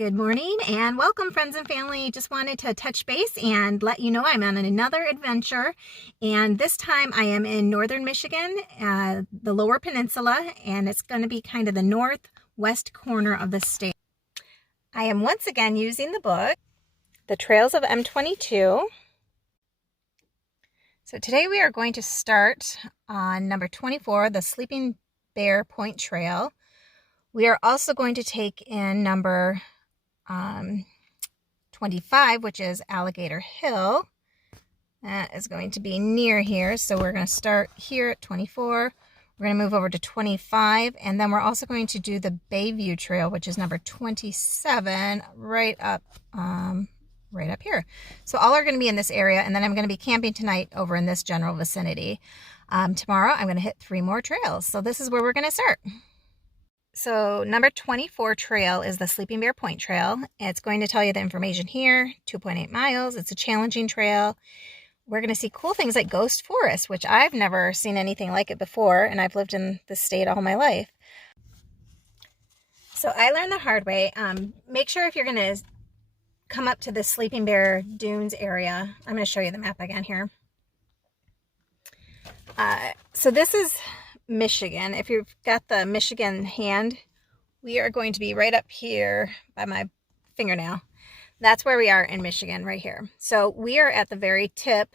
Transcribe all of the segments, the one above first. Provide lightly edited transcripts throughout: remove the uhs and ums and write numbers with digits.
Good morning and welcome, friends and family. Just wanted to touch base and let you know I'm on another adventure, and this time I am in northern Michigan, the Lower Peninsula, and it's going to be kind of the northwest corner of the state. I am once again using the book, The Trails of M-22. So today we are going to start on number 24, the Sleeping Bear Point Trail. We are also going to take in number 25, which is Alligator Hill. That is going to be near here, so we're going to start here at 24. We're going to move over to 25, and then we're also going to do the Bayview Trail, which is number 27, right up here. So all are going to be in this area, and then I'm going to be camping tonight over in this general vicinity. Tomorrow I'm going to hit 3 more trails, so this is where we're going to start. So number 24 trail is the Sleeping Bear Point Trail. It's going to tell you the information here, 2.8 miles. It's a challenging trail. We're going to see cool things like ghost forest, which I've never seen anything like it before, and I've lived in this state all my life. So I learned the hard way. Make sure if you're going to come up to the Sleeping Bear Dunes area, I'm going to show you the map again here. So this is Michigan. If you've got the Michigan hand, we are going to be right up here by my fingernail. That's where we are in Michigan, right here. So we are at the very tip,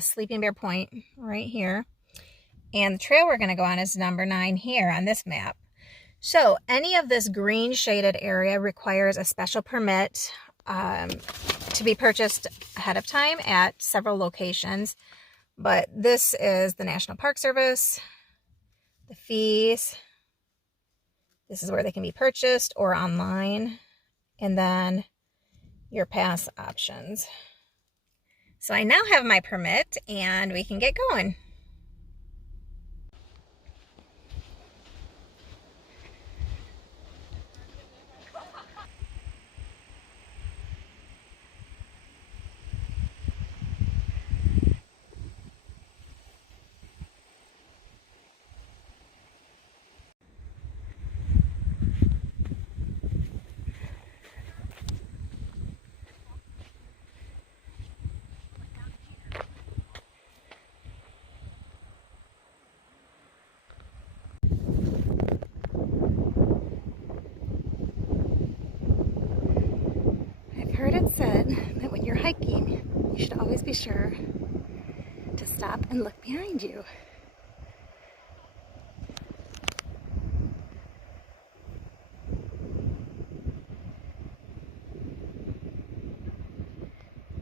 Sleeping Bear Point, right here. And the trail we're going to go on is number 9 here on this map. So any of this green shaded area requires a special permit to be purchased ahead of time at several locations. But this is the National Park Service. The fees, this is where they can be purchased or online, and then your pass options. So I now have my permit and we can get going. Heard it said that when you're hiking, you should always be sure to stop and look behind you.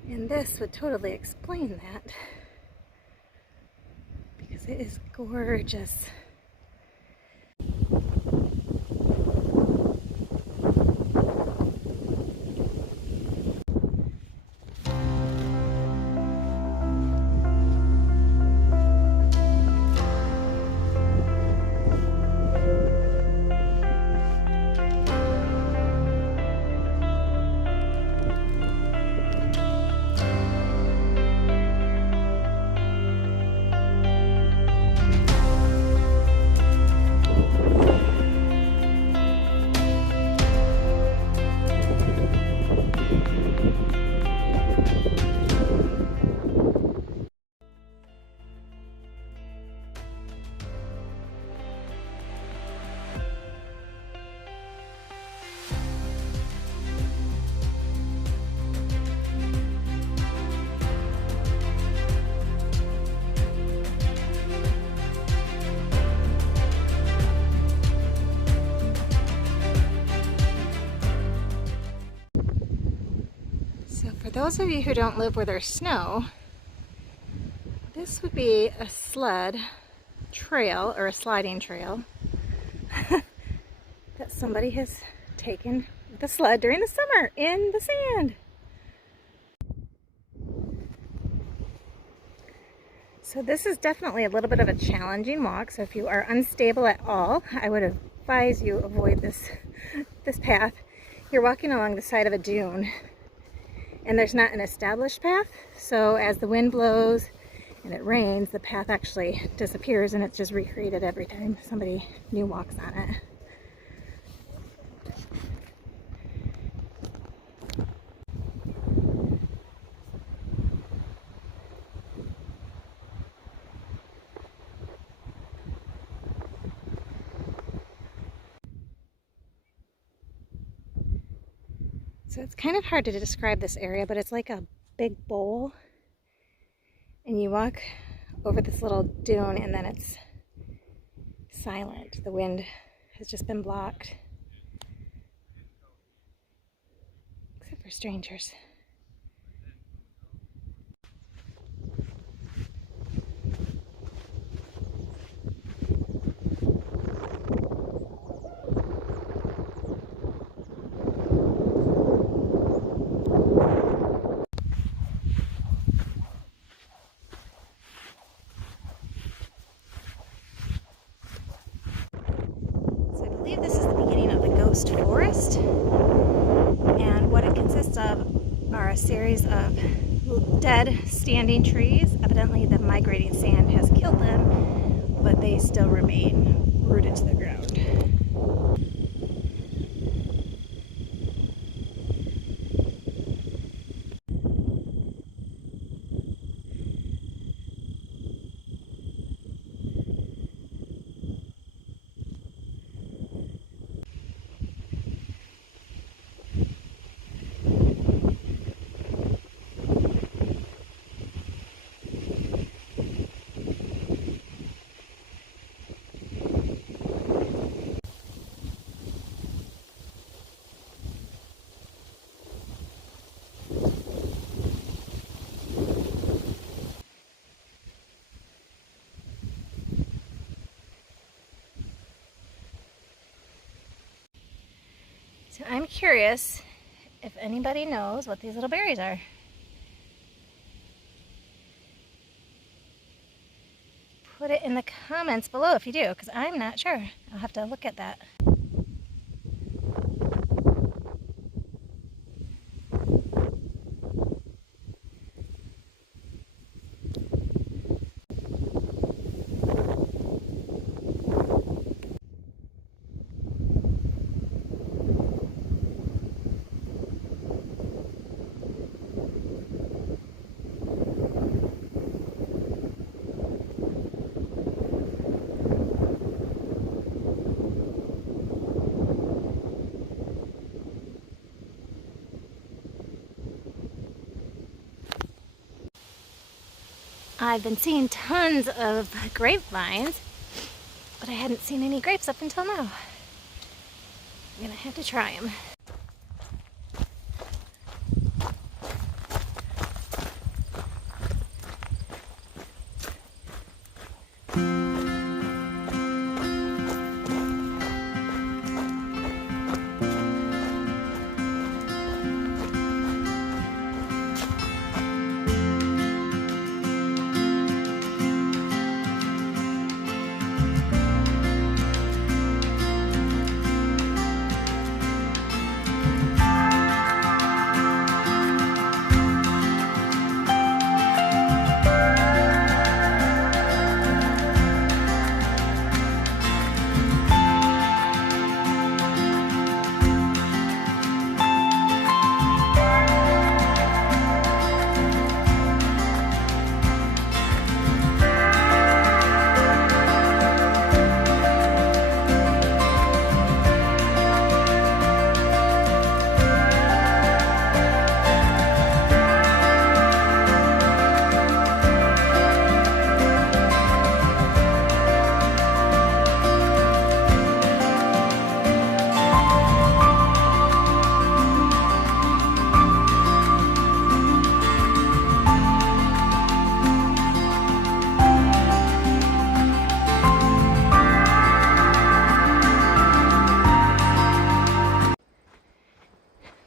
And this would totally explain that, because it is gorgeous. For those of you who don't live where there's snow, this would be a sled trail or a sliding trail that somebody has taken with a sled during the summer in the sand. So this is definitely a little bit of a challenging walk, so if you are unstable at all, I would advise you avoid this path. You're walking along the side of a dune, and there's not an established path, so as the wind blows and it rains, the path actually disappears and it's just recreated every time somebody new walks on it. So it's kind of hard to describe this area, but it's like a big bowl. And you walk over this little dune and then it's silent. The wind has just been blocked. Except for strangers. I believe this is the beginning of the ghost forest, and what it consists of are a series of dead standing trees. Evidently the migrating sand has killed them, but they still remain rooted to the ground. So I'm curious if anybody knows what these little berries are. Put it in the comments below if you do, because I'm not sure. I'll have to look at that. I've been seeing tons of grapevines, but I hadn't seen any grapes up until now. I'm gonna have to try them.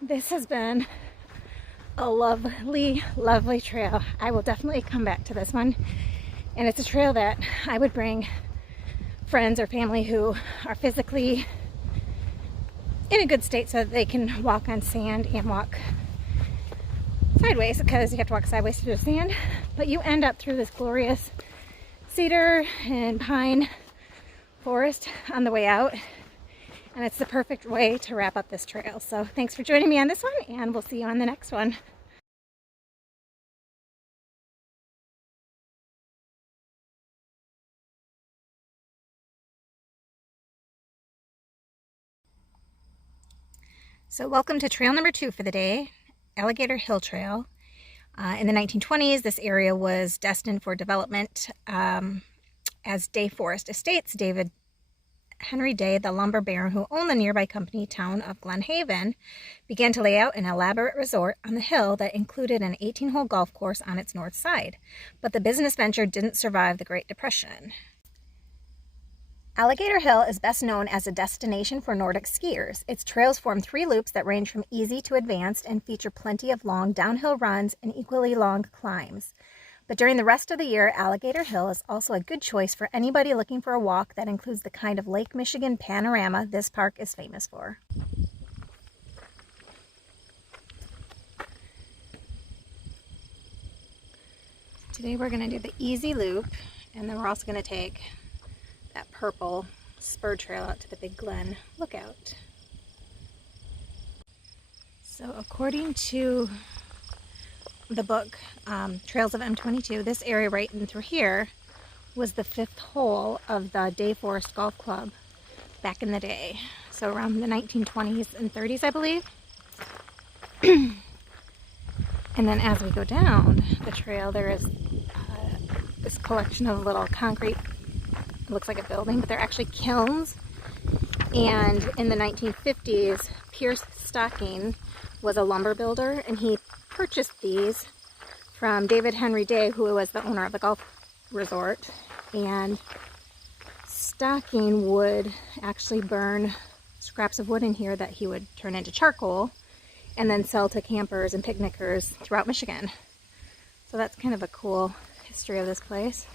This has been a lovely, lovely trail. I will definitely come back to this one. And it's a trail that I would bring friends or family who are physically in a good state so that they can walk on sand and walk sideways, because you have to walk sideways through the sand. But you end up through this glorious cedar and pine forest on the way out. And it's the perfect way to wrap up this trail. So thanks for joining me on this one, and we'll see you on the next one. So welcome to trail number 2 for the day, Alligator Hill Trail. In the 1920s, this area was destined for development as Day Forest Estates. David Henry Day, the lumber baron who owned the nearby company town of Glen Haven, began to lay out an elaborate resort on the hill that included an 18-hole golf course on its north side. But the business venture didn't survive the Great Depression. Alligator Hill is best known as a destination for Nordic skiers. Its trails form 3 loops that range from easy to advanced and feature plenty of long downhill runs and equally long climbs. But during the rest of the year, Alligator Hill is also a good choice for anybody looking for a walk that includes the kind of Lake Michigan panorama this park is famous for. Today we're going to do the easy loop, and then we're also going to take that purple spur trail out to the Big Glen Lookout. So according to the book Trails of M-22, this area right in through here was the 5th hole of the Day Forest Golf Club back in the day. So around the 1920s and 30s, I believe. And then as we go down the trail, there is this collection of little concrete, it looks like a building, but they're actually kilns. And in the 1950s, Pierce Stocking was a lumber builder, and he purchased these from David Henry Day, who was the owner of the golf resort. And Stocking would actually burn scraps of wood in here that he would turn into charcoal and then sell to campers and picnickers throughout Michigan. So that's kind of a cool history of this place.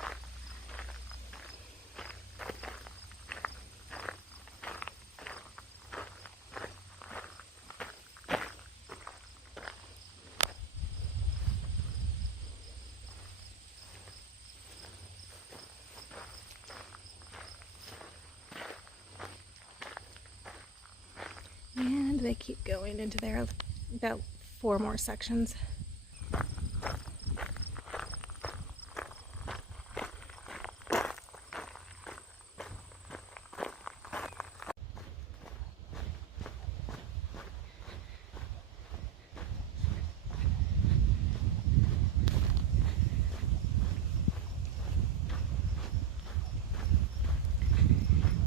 And they keep going into there, about 4 more sections.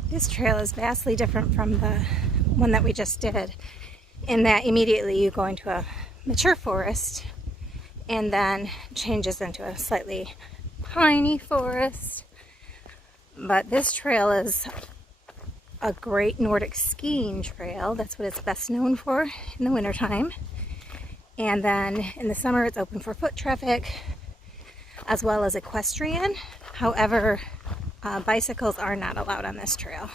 This trail is vastly different from the one that we just did, in that immediately you go into a mature forest and then changes into a slightly piney forest. But this trail is a great Nordic skiing trail. That's what it's best known for in the wintertime. And then in the summer it's open for foot traffic as well as equestrian. However, bicycles are not allowed on this trail.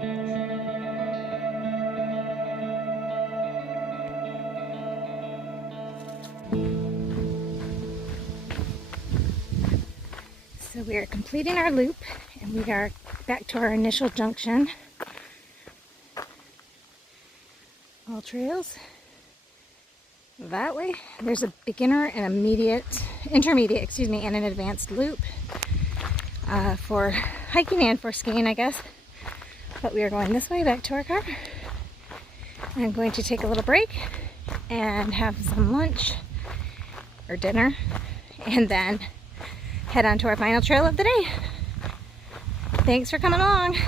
So we are completing our loop and we are back to our initial junction. All trails that way. There's a beginner and intermediate, and an advanced loop for hiking and for skiing, I guess. But we are going this way back to our car. I'm going to take a little break and have some lunch or dinner and then head on to our final trail of the day. Thanks for coming along.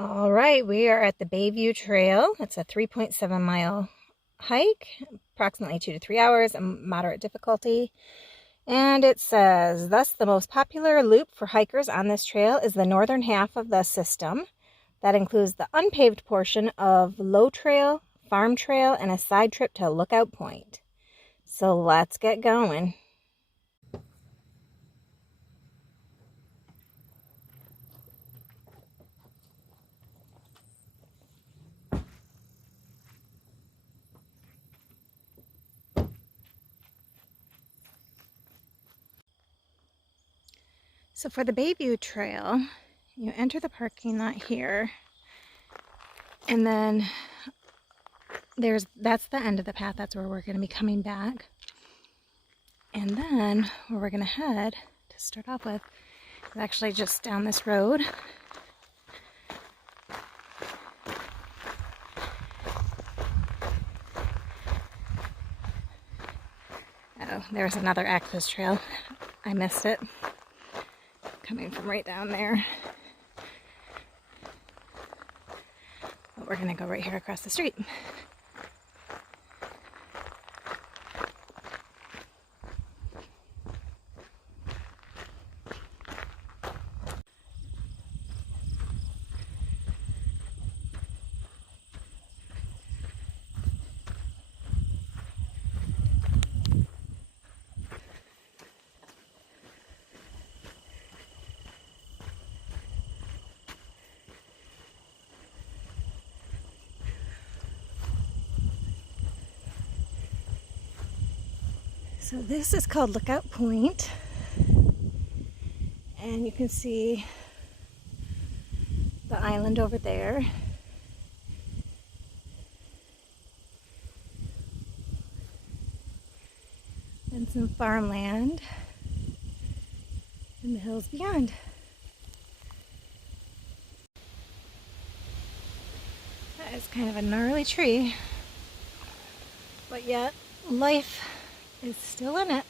All right, we are at the Bayview Trail. It's a 3.7 mile hike, approximately 2 to 3 hours, moderate difficulty. And it says, thus the most popular loop for hikers on this trail is the northern half of the system. That includes the unpaved portion of Low Trail, Farm Trail, and a side trip to Lookout Point. So let's get going. So for the Bayview Trail, you enter the parking lot here, and then that's the end of the path. That's where we're going to be coming back. And then where we're going to head to start off with is actually just down this road. Oh, there's another access trail. I missed it. Coming from right down there. But we're going to go right here across the street. So this is called Lookout Point, and you can see the island over there. And some farmland in the hills beyond. That is kind of a gnarly tree, but yet life is still in it.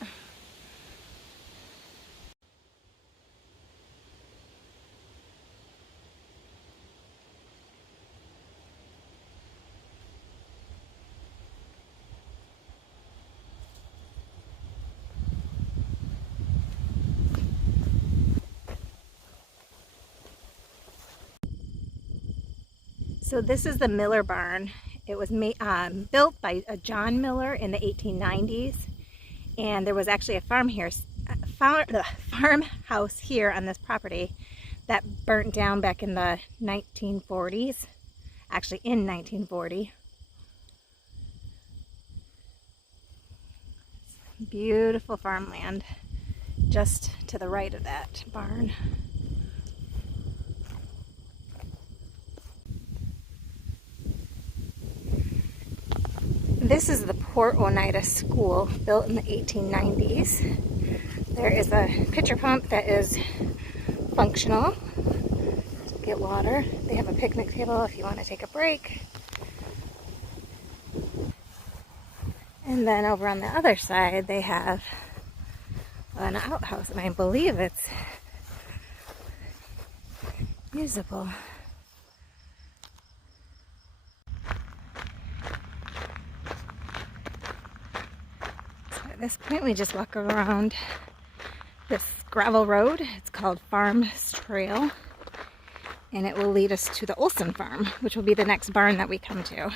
So this is the Miller barn. It was built by John Miller in the 1890s. And there was actually a farmhouse here on this property that burnt down back in the 1940s, actually in 1940. Beautiful farmland just to the right of that barn. This is the Port Oneida School, built in the 1890s. There is a pitcher pump that is functional to get water. They have a picnic table if you want to take a break. And then over on the other side, they have an outhouse, and I believe it's usable. So at this point, we just walk around this gravel road. It's called Farm's Trail, and it will lead us to the Olson farm, which will be the next barn that we come to.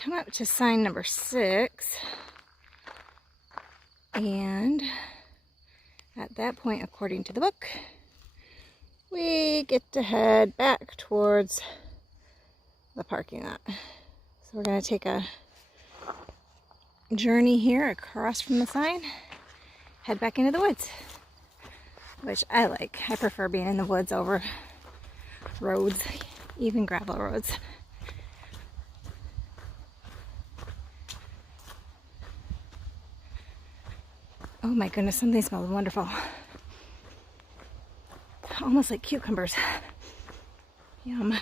Come up to sign number 6, and at that point, according to the book, we get to head back towards the parking lot. So we're going to take a journey here across from the sign, head back into the woods, which I like. I prefer being in the woods over roads, even gravel roads. Oh my goodness, something smells wonderful. Almost like cucumbers. Yum.